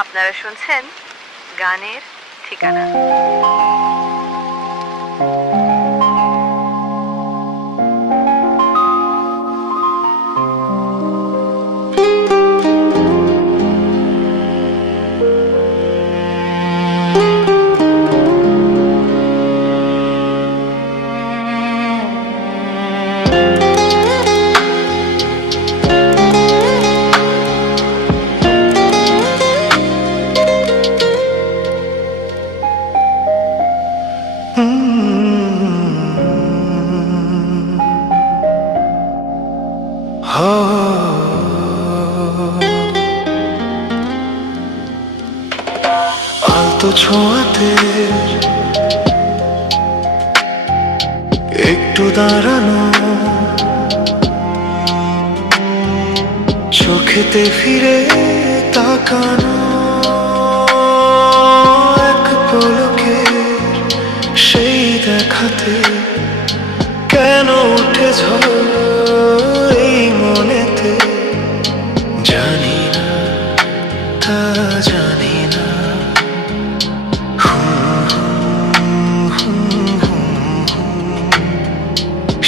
আপনারা শুনছেন গানের ঠিকানা। আলতো ছোঁয়াতে একটু দাঁড়ানো, চোখেতে ফিরে তাকানো, এক পলকে সেই দেখাতে কেন উঠে ঝড় এই মনেতে, জানি না তা জানি না।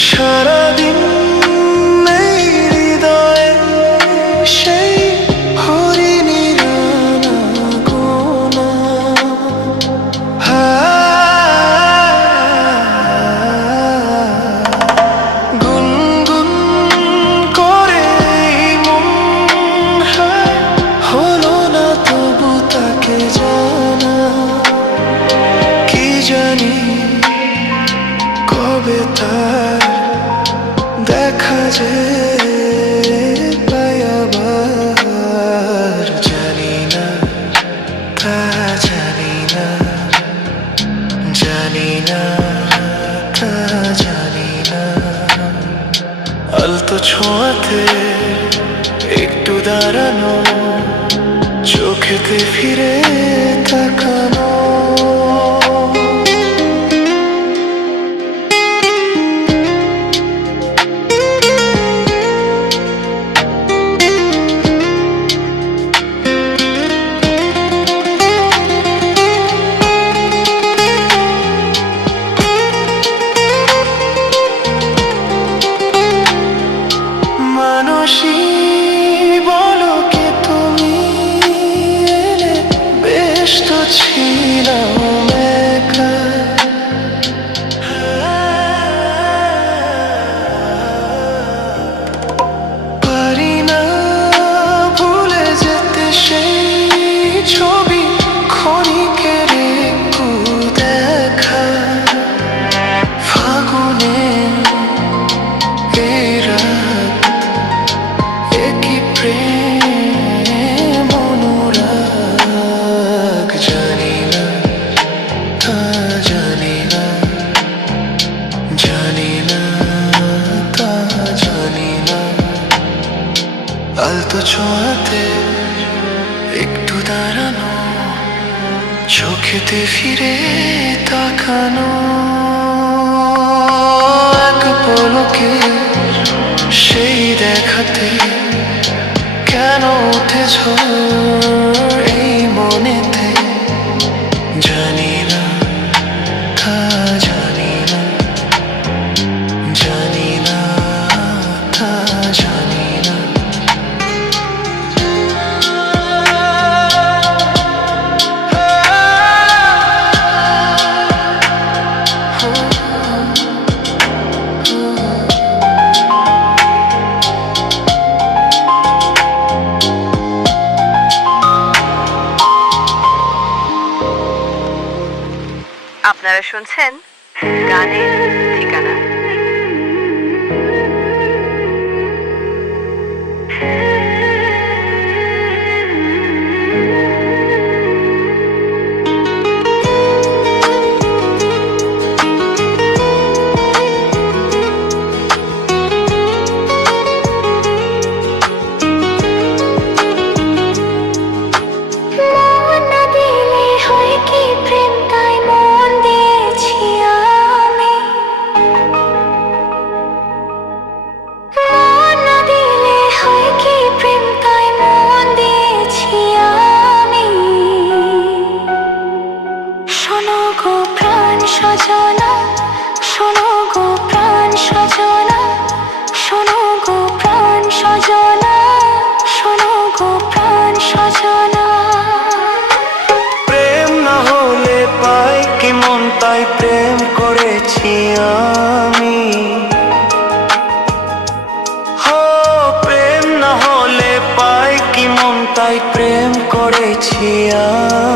সারাদিন এই হৃদয়ে সেই হরিণীর আনাগোনা, গুনগুন করে মন হলো না তবু তাকে জানা, কি জানি কবে তার দেখা যে পাই আবার, জানি না তা জানি না, জানি না তা জানি না। আলতো ছোঁয়াতে একটু দাঁড়ানো, চোখেতে ফিরে তাকানো, মানুষই বলো কে তুমি এলে, বেশ তো ছিলাম একা, পারি না ভুলে যেতে সেই ছবি ক্ষণিকের একটু দেখা, ফাগুনে এই রাত একই প্রেম অনুরাগ, জানি না তা জানি না, জানি না তা জানি না। আলতো ছোঁয়াতে একটু দাঁড়ানো, চোখেতে ফিরে তাকানো, এক পলকে সেই দেখাতে কেন উঠে ঝড় এই মনেতে, জানি না তা জানি না, জানি না তা জানি না। আপনারা শুনছেন গানের ঠিকানা। প্রেম তাই মন দিয়েছি আমি, করেছি আমি। হো প্রেম না হলে পাই কি মন, তাই প্রেম করেছি আমি।